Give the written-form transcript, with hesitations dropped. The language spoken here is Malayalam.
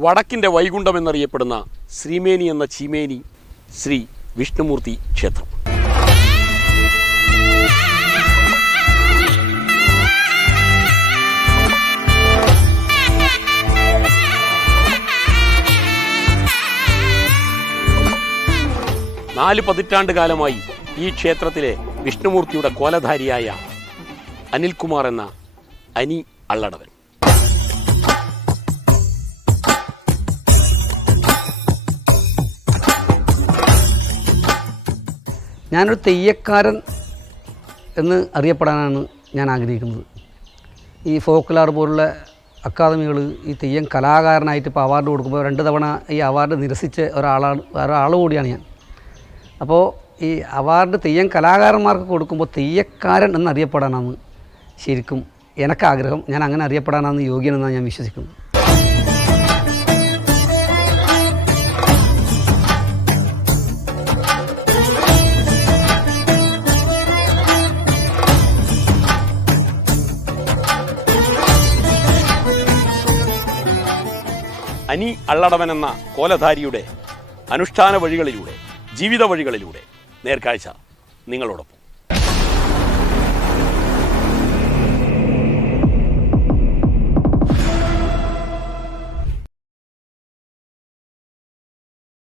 വടക്കിൻ്റെ വൈകുണ്ഠം എന്നറിയപ്പെടുന്ന ശ്രീമേനി എന്ന ചീമേനി ശ്രീ വിഷ്ണുമൂർത്തി ക്ഷേത്രം. നാല് പതിറ്റാണ്ട് കാലമായി ഈ ക്ഷേത്രത്തിലെ വിഷ്ണുമൂർത്തിയുടെ കോലധാരിയായ അനിൽകുമാർ എന്ന അനി അള്ളടവൻ. ഞാനൊരു തെയ്യക്കാരൻ എന്ന് അറിയപ്പെടാനാണ് ഞാൻ ആഗ്രഹിക്കുന്നത്. ഈ ഫോക്ക്ലാർ പോലുള്ള അക്കാദമികൾ ഈ തെയ്യം കലാകാരനായിട്ട് ഇപ്പോൾ അവാർഡ് കൊടുക്കുമ്പോൾ 2 തവണ ഈ അവാർഡ് നിരസിച്ച ഒരാൾ കൂടിയാണ് ഞാൻ. അപ്പോൾ ഈ അവാർഡ് തെയ്യം കലാകാരന്മാർക്ക് കൊടുക്കുമ്പോൾ തെയ്യക്കാരൻ എന്നറിയപ്പെടാനാണ് ശരിക്കും എനിക്കാഗ്രഹം. ഞാൻ അങ്ങനെ അറിയപ്പെടാനാണ് യോഗ്യനെന്നാണ് ഞാൻ വിശ്വസിക്കുന്നത്. അനി അള്ളടവൻ എന്ന കോലധാരിയുടെ അനുഷ്ഠാന വഴികളിലൂടെ, ജീവിത വഴികളിലൂടെ നേർക്കാഴ്ച നിങ്ങളോടൊപ്പം.